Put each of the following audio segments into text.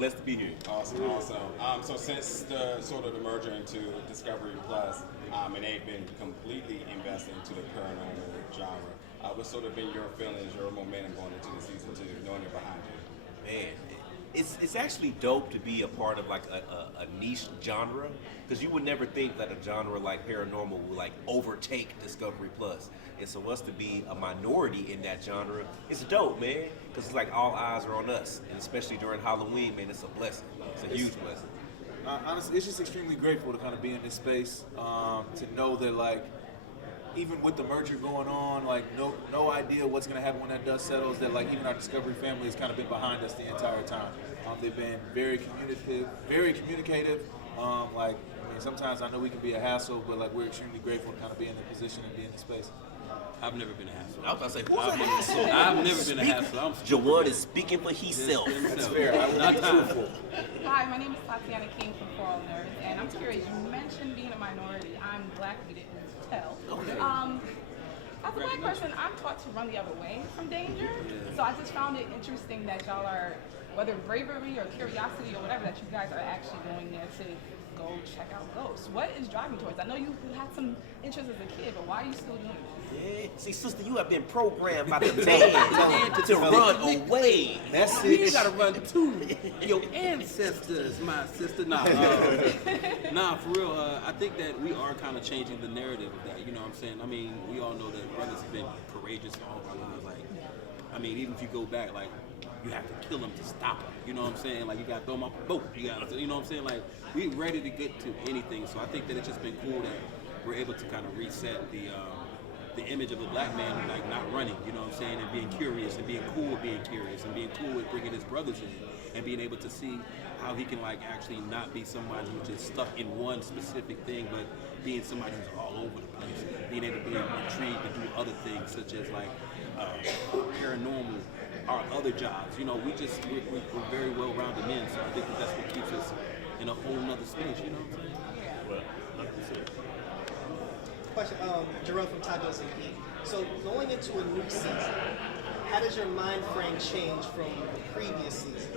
blessed to be here. Awesome. So since the sort of the merger into Discovery Plus, and they've been completely invested into the paranormal genre, what's sort of been your feelings, your momentum going into the season 2, knowing you're behind you? Man, it's actually dope to be a part of like a niche genre, because you would never think that a genre like paranormal would like overtake Discovery Plus. And so us to be a minority in that genre, it's dope, man, because it's like all eyes are on us, and especially during Halloween, man, it's a blessing. It's a huge blessing. Honestly, it's just extremely grateful to kind of be in this space, to know that like even with the merger going on, like no idea what's going to happen when that dust settles, that like even our Discovery family has kind of been behind us the entire time. They've been very communicative. Like, I mean, sometimes I know we can be a hassle, but like we're extremely grateful to kind of be in the position and be in the space. I've never been a hassle. I was about to say, who's a hassle? I've never been a hassle. Juwan is speaking for himself. That's fair. I will be truthful. Hi, my name is Tatiana King from For All Nerds, and I'm curious, you mentioned being a minority. I'm black, you didn't tell. Okay. As a black person, I'm taught to run the other way from danger, so I just found it interesting that y'all are, whether bravery or curiosity or whatever, that you guys are actually going there to go check out ghosts. What is driving towards? I know you had some interest as a kid, but why are you still doing this? Yeah. See, sister, you have been programmed by the man to run away. That's You it. gotta run to your ancestors, my sister. Nah, for real. I think that we are kind of changing the narrative of that. You know what I'm saying? I mean, we all know that brothers have been courageous all of our lives. Like, I mean, even if you go back, like, you have to kill them to stop them. You know what I'm saying? Like, you gotta throw them off a boat. You know what I'm saying? Like, we ready to get to anything. So I think that it's just been cool that we're able to kind of reset the image of a black man, like not running, you know what I'm saying, and being curious and being cool with being curious and being cool with bringing his brothers in and being able to see how he can like actually not be somebody who's just stuck in one specific thing, but being somebody who's all over the place, being able to be intrigued to do other things such as like paranormal, our other jobs. You know, we're very well-rounded men, so I think that's what keeps us in a whole nother space, you know what I'm saying? Well, like you said. Question, Jerome from Tacos and Heat. So going into a new season, how does your mind frame change from the previous season?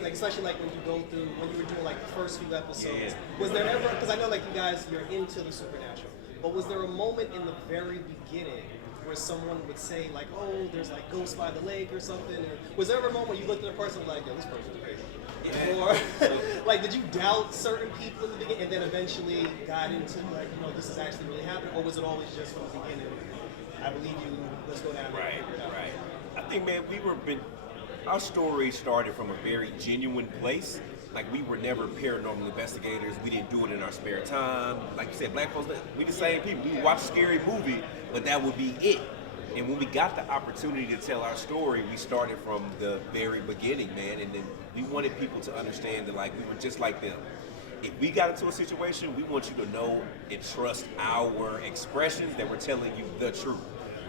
Like especially like when you go through, when you were doing like the first few episodes, was there ever, because I know like you guys, you're into the supernatural, but was there a moment in the very beginning where someone would say like, oh, there's like ghosts by the lake or something? Or was there ever a moment where you looked at a person like, yo, this person's crazy? Or like, did you doubt certain people in the beginning and then eventually got into like, you know, this is actually really happening? Or was it always just from the beginning, I believe you, let's go down there and figure it out? Right. I think, man, our story started from a very genuine place. Like, we were never paranormal investigators. We didn't do it in our spare time. Like you said, black folks, we the same people. We watch a scary movie, but that would be it. And when we got the opportunity to tell our story, we started from the very beginning, man. And then we wanted people to understand that, like, we were just like them. If we got into a situation, we want you to know and trust our expressions that we're telling you the truth.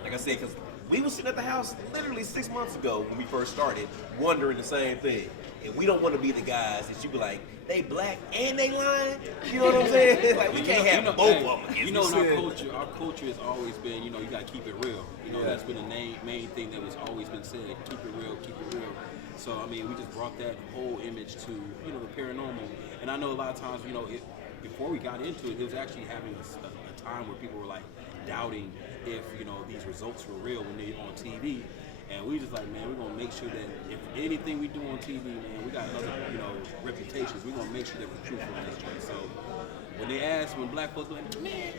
Like I said, because we were sitting at the house literally 6 months ago when we first started, wondering the same thing. And we don't want to be the guys that you be like, they black and they lying. You know what I'm saying? Like, we can't have both of them. You know, in our culture has always been, you know, you got to keep it real. You know, that's been the main thing that was always been said. Keep it real, keep it real. So, I mean, we just brought that whole image to, you know, the paranormal. And I know a lot of times, you know, before we got into it, it was actually having a time where people were like doubting if, you know, these results were real when they're on TV. And we just like, man, we're gonna make sure that if anything we do on TV, man, we got other, you know, reputations. We're gonna make sure that we're truthful in this joint. So when they ask, when black folks are like, man,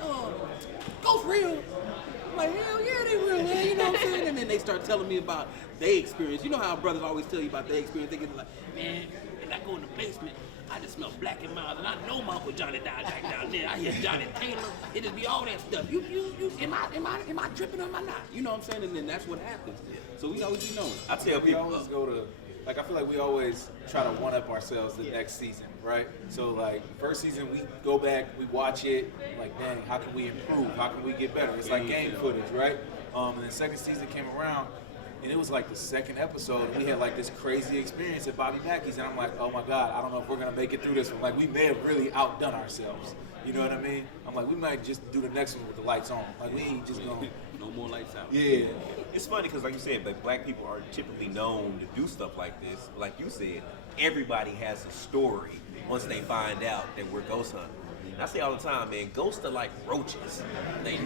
ghost real, I'm like, hell yeah, they real, man. You know what I'm saying? And then they start telling me about their experience. You know how brothers always tell you about their experience? They get like, man, when I go in the basement, I just smell black in my eyes, and I know my Uncle Johnny died back down there. I hear Johnny Taylor. It just be all that stuff. You, am I tripping or am I not? You know what I'm saying? And then that's what happens. So we always be knowing. I tell We people, always go to, like, I feel like we always try to one-up ourselves the next season, right? So, like, first season, we go back, we watch it, like, dang, how can we improve? How can we get better? It's like game footage, right? And then second season came around, and it was like the second episode, and we had like this crazy experience at Bobby Mackey's, and I'm like, oh my God, I don't know if we're gonna make it through this one. Like, we may have really outdone ourselves. You know what I mean? I'm like, we might just do the next one with the lights on. Like, we ain't just gonna. No more lights out. Yeah. It's funny because, like you said, like black people are typically known to do stuff like this. Like you said, everybody has a story once they find out that we're ghost hunting. And I say all the time, man, ghosts are like roaches.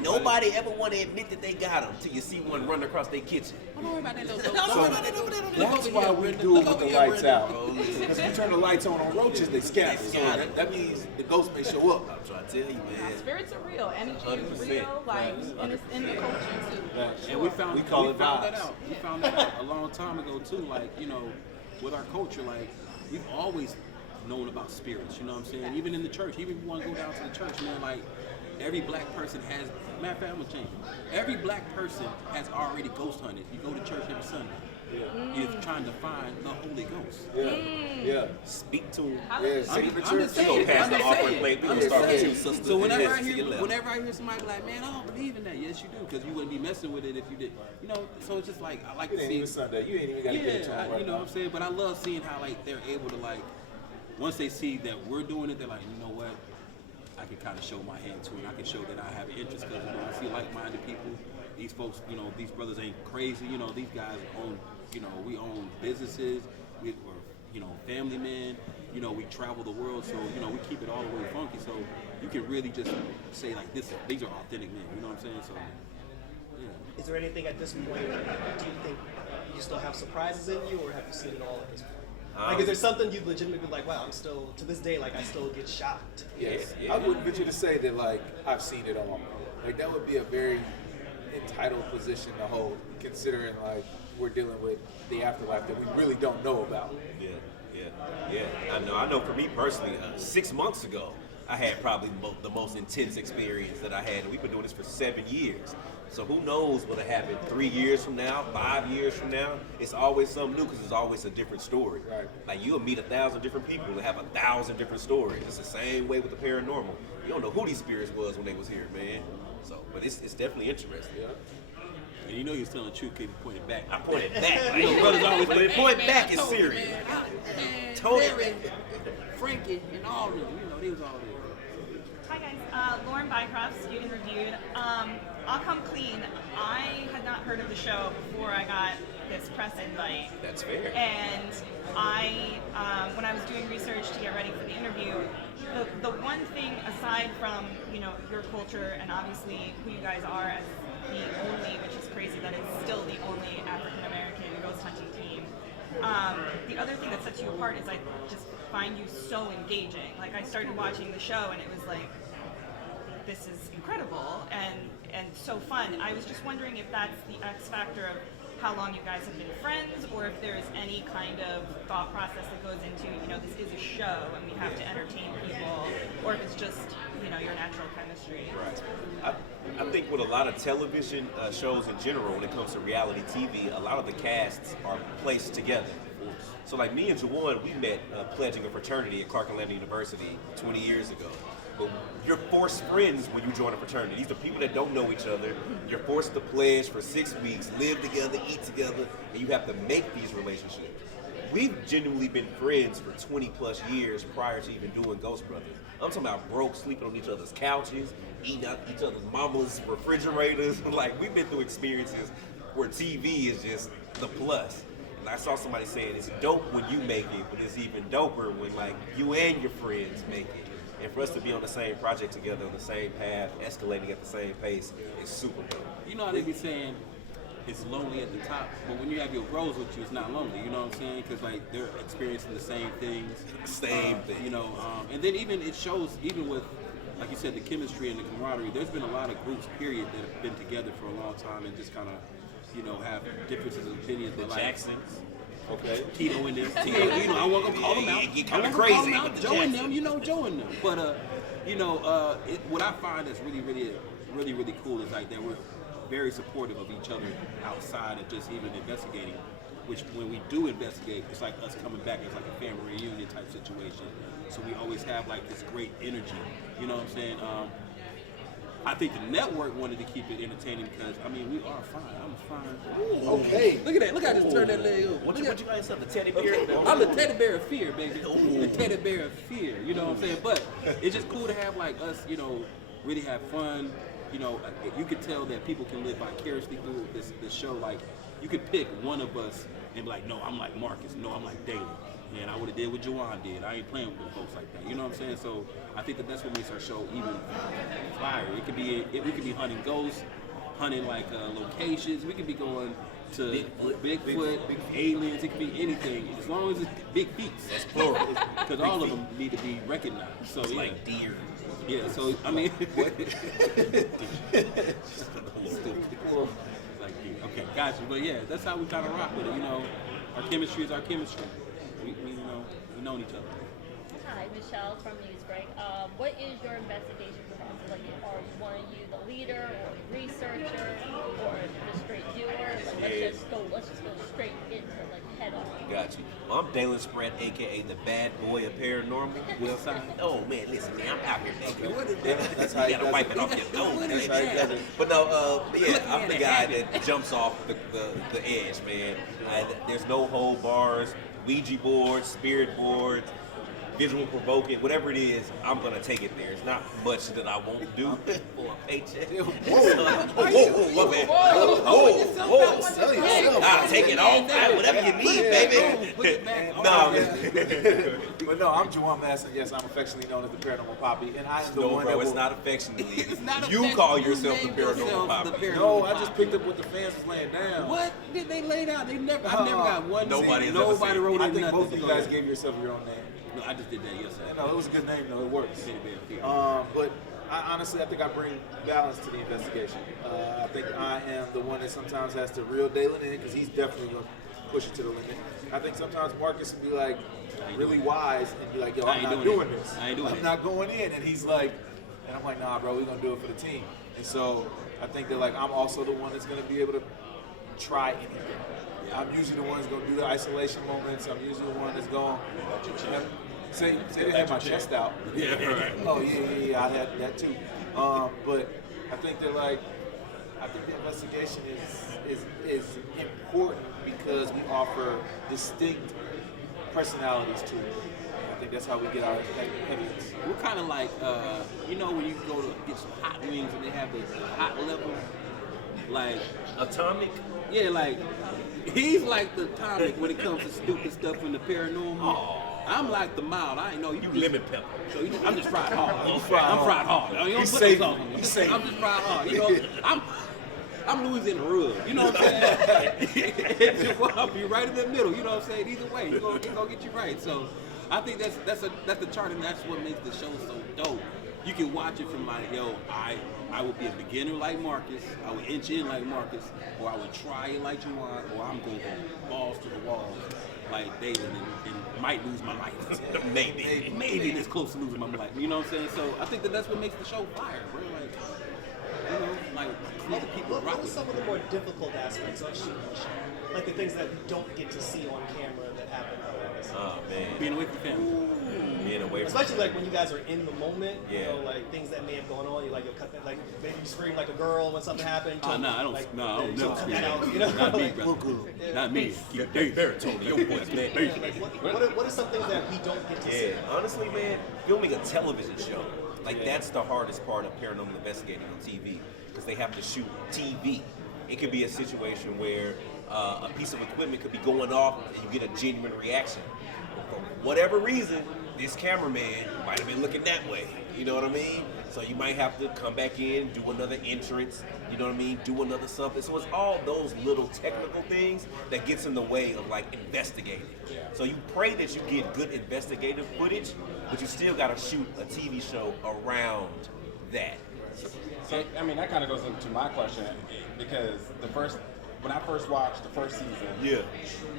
Nobody ever want to admit that they got them till you see one run across their kitchen. Don't worry about that. Don't worry about that over there. That's why we do it with the lights out. Because if you turn the lights on roaches, they scatter. So that means the ghost may show up. I'm trying to tell you, man. Spirits are real. Energy is 100%. real. Like, and it's in the culture too. And we found We that vibes. out. We found that out a long time ago too. Like, you know, with our culture, like we've always known about spirits. You know what I'm saying? Even in the church, even if you want to go down to the church, man, like every black person has. Matter of fact, I'm gonna change it. Every black person has already ghost hunted. You go to church every Sunday. You're trying to find the Holy Ghost. Yeah. Speak to them. Yeah. I'm Secret just church. saying. Pass I'm the just offering saying. plate. We I'm gonna just start with saying. you, sister. So and whenever then I to your hear left. somebody be like, man, I don't believe in that. Yes, you do, because you wouldn't be messing with it if you did. You know, so it's just like I like It to ain't see. even Sunday. You ain't even got to get it to them right you know now. what I'm saying. But I love seeing how like they're able to like once they see that we're doing it, they're like, you know what? I can kind of show my hand to it. I can show that I have an interest because you know I see like-minded people. These folks, you know, these brothers ain't crazy. You know, these guys own, you know, we own businesses. We're, you know, family men. You know, we travel the world, so you know we keep it all the way funky. So you can really just say like these are authentic men. You know what I'm saying? So yeah. Is there anything at this point, do you think you still have surprises in you, or have you seen it all at this point? Like, is there something you've legitimately been like, wow, I'm still, to this day, like, I still get shocked? Yes. Yeah. I wouldn't venture to say that, like, I've seen it all. Like, that would be a very entitled position to hold, considering, like, we're dealing with the afterlife that we really don't know about. Yeah. I know for me personally, 6 months ago, I had probably the most intense experience that I had. And we've been doing this for 7 years. So who knows what'll happen 3 years from now, 5 years from now. It's always something new because it's always a different story. Right. Like you'll meet 1,000 different people and have 1,000 different stories. It's the same way with the paranormal. You don't know who these spirits was when they was here, man. So, but it's definitely interesting. Yeah. And you know you're telling the truth because you pointed back. I pointed back. You know, brothers always But point back is serious. Totally. Frankie and all of them, you know, they was all there. Hi guys, Lauren Bycroft, Student Reviewed. I'll come clean. I had not heard of the show before I got this press invite. That's fair. And when I was doing research to get ready for the interview, the one thing aside from, you know, your culture and obviously who you guys are as the only, which is crazy that it's still the only African American ghost hunting team. The other thing that sets you apart is I just find you so engaging. Like I started watching the show and it was like, this is incredible and so fun. I was just wondering if that's the X factor of how long you guys have been friends, or if there's any kind of thought process that goes into, you know, this is a show and we have to entertain people, or if it's just, you know, your natural chemistry. Right. I think with a lot of television shows in general, when it comes to reality TV, a lot of the casts are placed together. So like me and Juwan, we met pledging a fraternity at Clark Atlanta University 20 years ago. But you're forced friends when you join a fraternity. These are people that don't know each other. You're forced to pledge for 6 weeks, live together, eat together, and you have to make these relationships. We've genuinely been friends for 20 plus years prior to even doing Ghost Brothers. I'm talking about broke, sleeping on each other's couches, eating out each other's mama's refrigerators. Like, we've been through experiences where TV is just the plus. And I saw somebody saying it's dope when you make it, but it's even doper when, like, you and your friends make it. And for us to be on the same project together, on the same path, escalating at the same pace, is super dope. You know how they be saying it's lonely at the top, but when you have your bros with you, it's not lonely. You know what I'm saying? Because like they're experiencing the same things. Same thing. You know, and then even it shows, even with, like you said, the chemistry and the camaraderie. There's been a lot of groups, period, that have been together for a long time and just kind of, you know, have differences of opinions. The But like Jacksons. Okay. Tito and them, you know, I want to call them out. It get I kinda wasn't gonna call crazy them out. with the Joe and Jacksons. them, you know, Joe and them. But you know, what I find that's really cool is like that we're very supportive of each other outside of just even investigating. Which when we do investigate, it's like us coming back as like a family reunion type situation. So we always have like this great energy. You know what I'm saying? I think the network wanted to keep it entertaining because I mean we are fine. I'm fine. Okay. Look at that! Look how I just turned that leg up. What Look you at- got yourself, the teddy bear? I'm the teddy bear of fear, baby. The teddy bear of fear. You know what I'm saying? But it's just cool to have like us, you know, really have fun. you know, you could tell that people can live vicariously through this show. Like, you could pick one of us and be like, no, I'm like Marcus, no, I'm like Dalen. And I would have did what Juwan did. I ain't playing with folks like that. You know what I'm saying? So I think that's what makes our show even flyer. We could be hunting ghosts, hunting like locations. We could be going to Bigfoot, aliens. It could be anything as long as it's big feats. That's plural. Because all of them need to be recognized. So It's like deer. Yeah. So I mean, what? Like deer. Okay, gotcha. But yeah, that's how we kind of rock with it. You know, our chemistry is our chemistry. We know each other. Hi, Michelle from Newsbreak. What is your investigation process? Like, are one of you the leader or the researcher or the straight viewer? Like, let's just go straight into like head on. Got you. Well, I'm Dalen Spratt, aka the bad boy of paranormal. Oh man, listen, man, I'm out here, nigga. What is that? That's how You he gotta does wipe it. it off your nose. That's how he does it. But no, yeah, I'm the guy that jumps off the edge, man. There's no hold bars, Ouija boards, spirit boards, visual provoking, whatever it is, I'm gonna take it there. It's not much that I won't do for a paycheck. Whoa, man. I'll take it off, whatever you need, baby. But no, I'm Juwan Masson. Yes, I'm affectionately known as the Paranormal Poppy, and I am the No, one bro, that it's will. not affectionately. not You affectionate. call You yourself the named paranormal yourself poppy. the paranormal No, I poppy. just picked up what the fans was laying down. What did they lay down? I've never got one. Nobody has ever Nobody said wrote I in think nothing. both of you guys gave yourself your own name. No, I just did that yesterday. No, it was a good name though. It works. It But honestly, I think I bring balance to the investigation. I think I am the one that sometimes has to reel Dalen in because he's definitely going to push it to the limit. I think sometimes Marcus can be like really wise and be like, yo, I'm not doing this. I'm not going in. And he's like, and I'm like, nah, bro, we're going to do it for the team. And so I think that like I'm also the one that's going to be able to try anything. I'm usually the one that's going to do the isolation moments. I'm usually the one that's going to say they have my chest out. Yeah, right. Oh yeah, I had that too. But I think that like the investigation is important because we offer distinct personalities to it. I think that's how we get our evidence. We're kind of like, you know, when you go to get some hot wings and they have the hot level, like Atomic? yeah, like he's like the atomic when it comes to stupid stuff in the paranormal. I'm like the mild. I ain't know you. Lemon pepper. So I'm just fried hard. I'm fried fried hard. You don't He's put safe. those on. He's safe. I'm just fried hard. You know, I'm Louisiana rub. You know what I'm saying? I'll be right in the middle. You know what I'm saying? Either way, he's gonna get you right. So I think that's the chart, and that's what makes the show so dope. You can watch it from like, yo, I would be a beginner like Marcus, I would inch in like Marcus, or I would try it like Juwan, or I'm gonna go balls to the walls like Dalen and might lose my life. Maybe this close to losing my life. You know what I'm saying? So I think that's what makes the show fire, bro. Like, you know, like the people rock What are with some of the more difficult aspects of shooting a show? Like the things that we don't get to see on camera that happen otherwise. Oh man. being away from family. Being away from Especially like when you guys are in the moment, Yeah. you know, like things that may have gone on, you're like, you'll cut that, like maybe you scream like a girl when something happened. Oh, no, I don't. Like, No, I don't you'll never cut scream. that out, you know? Not me, Like, brother. Not me. Keep that baritone, your voice, man. like, what are some things that we don't get to see? Yeah, honestly, man, filming a television show, like that's the hardest part of paranormal investigating on TV, because they have to shoot TV. It could be a situation where a piece of equipment could be going off and you get a genuine reaction. For whatever reason, this cameraman might have been looking that way. You know what I mean? So you might have to come back in, do another entrance, you know what I mean? Do another something. So it's all those little technical things that gets in the way of like investigating. So you pray that you get good investigative footage, but you still gotta shoot a TV show around that. So, I mean, that kind of goes into my question because when I first watched the first season, Yeah.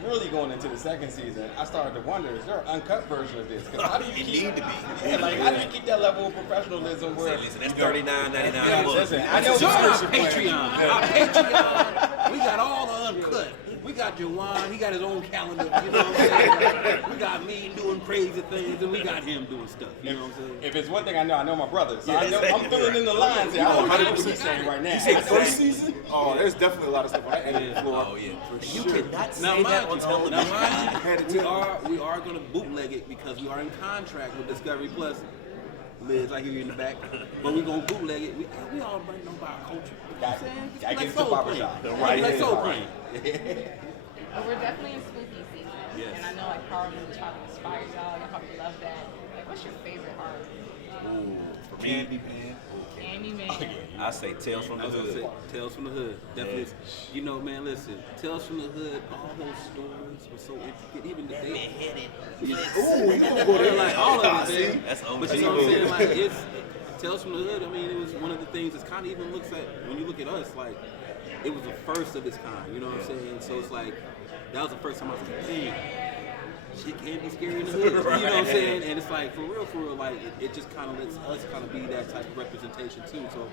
really going into the second season, I started to wonder, is there an uncut version of this? Because how do you It keep, need to be. Yeah, like, how do you keep that level of professionalism where, Listen, that's $39.99 Yeah, a month. listen, I know Join our subscription Patreon. plan. Our Patreon. We got all the uncut. We got Juwan. He got his own calendar. You know what I'm saying? We got me doing crazy things, and we got him doing stuff. You know what I'm saying? If it's one thing I know my brother. So Yeah, I know, I'm filling in the lines here. I don't know what he's saying right now. You say I know first he- season? Oh, there's definitely a lot of stuff on that editing floor. Oh yeah, For you sure. cannot Now say that on mind television. you, we are going to bootleg it because we are in contract with Discovery Plus. Liz, I hear you in the back. But we gonna bootleg it. We all know about our culture. You know what I'm saying? Just Gotta like get to the soul barbershop. plane. Right. Like soul plane. But we're definitely in spooky season. Yes. And I know like horror movies probably inspire y'all. Y'all probably love that. Like, what's your favorite horror movie? For me, Candyman. I say Tales from I the was gonna say Hood. Tales from the Hood. Definitely. You know, man, listen, Tales from the Hood, all those stories were so intricate. Even the day. Ooh, you gonna go there? Like all of it, man. That's OG. But you know what I'm saying? Like it's Tales from the Hood. I mean, it was one of the things that kind of even looks at when you look at us like it was the first of its kind. You know what I'm saying? So it's like that was the first time I was like, damn. Shit can be scary in the hood. You know what I'm saying? And it's like, for real, like, it just kind of lets us kind of be that type of representation, too. So,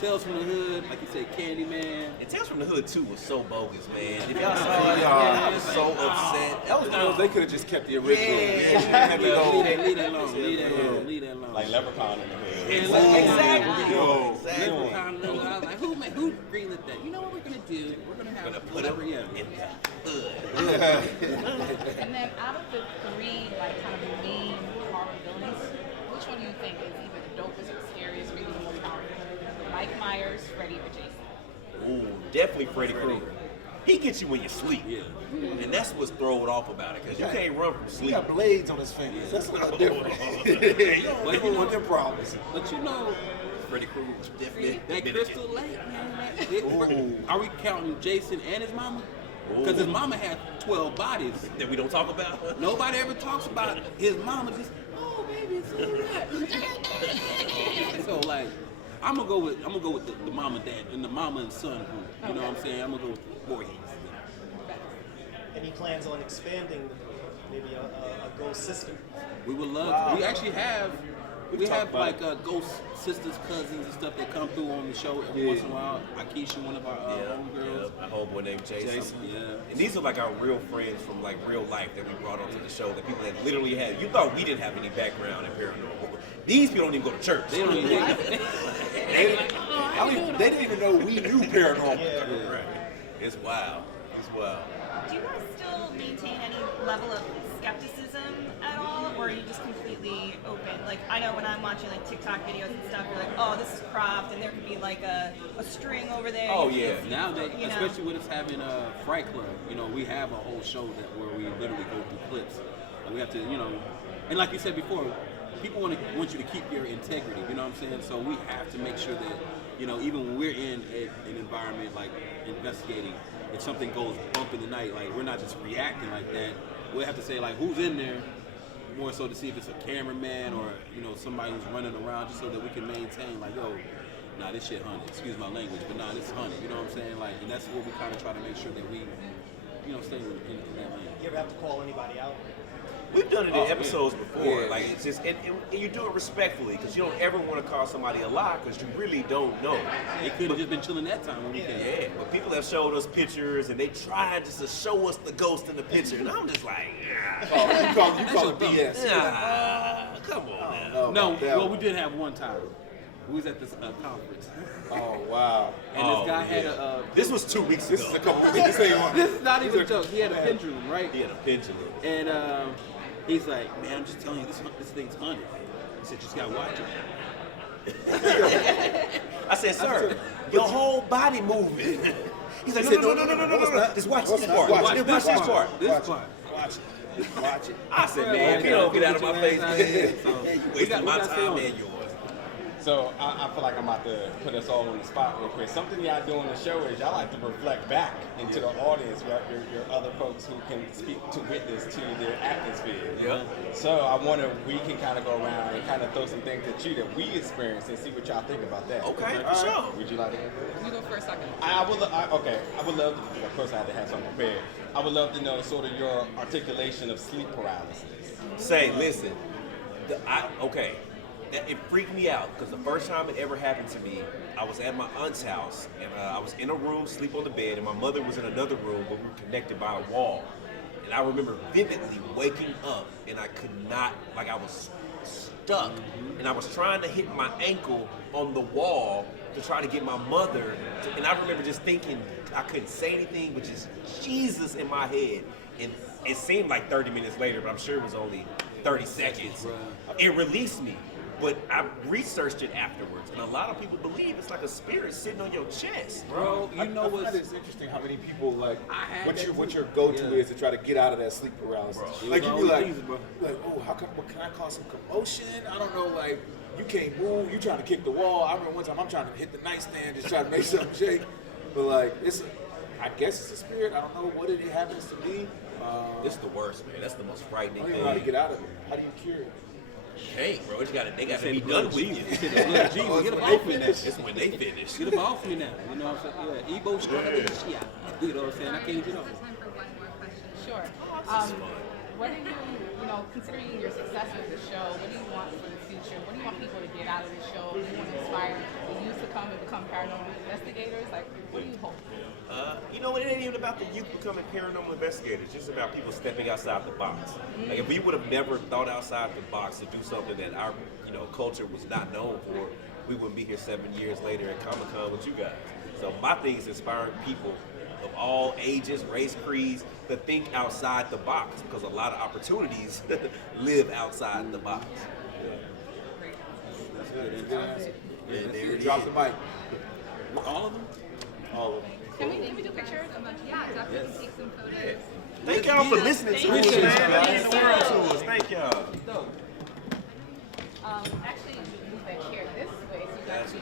Tales from the Hood, like you said, Candyman. And Tales from the Hood 2 was so bogus, man. If y'all saw it, I was so upset. That was one of those, they could have just kept the original. Yeah. Leave that alone. Like Leprechaun in the hood. Exactly. Leprechaun, I was like, who greenlit that? You know what we're going to do? We're going to have Put up yeah. in the hood. And then out of the three like kind of main horror villains, which one do you think is either the dopest or the scariest or even the most powerful? Mike Myers, Freddy, or Jason? Ooh, definitely Freddy Krueger. He gets you when you sleep. Yeah. And that's what's thrown off about it, because you can't run from He sleep. got blades on his fingers. That's a little different. But People want them problems. But you know, Freddy Krueger was definitely that Crystal Lake, man. Are we counting Jason and his mama? Because his mama had 12 bodies. that we don't talk about. Nobody ever talks about his mama. Just, oh baby, it's alright. So like, I'm gonna go with the mom and dad and the mama and son group. You know what I'm saying? I'm gonna go with the Voorhees. Any plans on expanding maybe a ghost system? We would love. We actually have. We have like ghost sisters, cousins, and stuff that come through on the show every once in a while. Akisha, one of our homegirls. A homeboy named Jason. Yeah. And these are like our real friends from like real life that we brought onto the show. That people that literally had. You thought we didn't have any background in paranormal. These people don't even go to church. They don't even. They didn't even know we knew paranormal. Right. It's wild. It's wild. Do you guys still maintain any level of skepticism at all, or are you just completely open? Like, I know when I'm watching like TikTok videos and stuff, you're like, oh, this is cropped, and there could be like a string over there. Oh, yeah. Nowadays, You know. especially with us having a Fright Club, you know, we have a whole show where we literally go through clips, and we have to, you know, and like you said before, people want you to keep your integrity. You know what I'm saying? So we have to make sure that, you know, even when we're in an environment like investigating, if something goes bump in the night, like we're not just reacting like that. We'll have to say like who's in there, more so to see if it's a cameraman or somebody who's running around, just so that we can maintain like, yo, nah, this shit haunted. Excuse my language, but nah, this is haunted. You know what I'm saying? Like, and that's what we kind of try to make sure that we, stay in that lane. You ever have to call anybody out? We've done it in episodes before. Yeah. Like it's just, and you do it respectfully, because you don't ever want to call somebody a lie, because you really don't know. It could have just been chilling that time when we came. Yeah, but people have showed us pictures, and they tried just to show us the ghost in the picture, and I'm just like, You call it BS. come on now. No, well, we did have one time. We was at this conference, Oh, wow. and this guy had a. This was 2 weeks ago. This is a couple weeks. This is not even a joke. He had a pendulum, right? He had a pendulum. And he's like, man, I'm just telling you, this thing's haunted. He said, just gotta watch it. I said, sir, your whole body moving. He's like, no. Just watch this part. Watch this part. This part. Watch it. Watch it. I said, man, get out of my face, man. You We wasting got my stay time on and it. yours. So I feel like I'm about to put us all on the spot real quick. Something y'all do on the show is y'all like to reflect back into the audience, your other folks who can speak to witness to their atmosphere. Yeah. So I wonder if we can kind of go around and kind of throw some things at you that we experienced and see what y'all think about that. Okay, for sure. Would you like to hear this? You go first, second. I would love to, of course I had to have something prepared. I would love to know sort of your articulation of sleep paralysis. Say, listen, okay. It freaked me out, because the first time it ever happened to me, I was at my aunt's house, and I was in a room, sleep on the bed, and my mother was in another room, but we were connected by a wall. And I remember vividly waking up, and I could not, like I was stuck, and I was trying to hit my ankle on the wall to try to get my mother, and I remember just thinking, I couldn't say anything, but just Jesus in my head. And it seemed like 30 minutes later, but I'm sure it was only 30 seconds. It released me. But I researched it afterwards, and a lot of people believe it's like a spirit sitting on your chest, Bro, you know I what's find it's interesting how many people like I had what that your too. go-to Yeah. is to try to get out of that sleep paralysis. Bro, Like it you was be like, always easy, bro. oh, how come? What, can I cause some commotion? I don't know. Like you can't move. You trying to kick the wall. I remember one time I'm trying to hit the nightstand, just trying to make something shake. But like I guess it's a spirit. I don't know what it happens to me. It's the worst, man. That's the most I frightening don't even know how to thing. get out of it. How do you cure it? Hey, bro, they got to Say be the blood done of with Jesus. you. Say the blood of Jesus. Get up off me now. It's when they finish. Get up off me now. You know what I'm saying? Yeah, Ebo struck the shit. You know what I'm saying? I can't get off. Time for one more question. Sure. What do you know, considering your success with the show, what do you want for the future? What do you want people to get out of the show? Do you want to inspire the youth to come and become paranormal investigators? Like, what do you hope? You know, it ain't even about the youth becoming paranormal investigators. It's just about people stepping outside the box. Like, if we would have never thought outside the box to do something that our, culture was not known for, we wouldn't be here 7 years later at Comic-Con with you guys. So my thing is inspiring people of all ages, race, creeds, to think outside the box, because a lot of opportunities live outside the box. That's it. Yeah, there it Drop is. the mic. All of them? All of them. Can we do pictures? Yeah, definitely take some photos. Thank y'all for listening to us, Appreciate man. y'all. Meaning the world to us. Thank y'all. Actually, move that chair this way so you guys can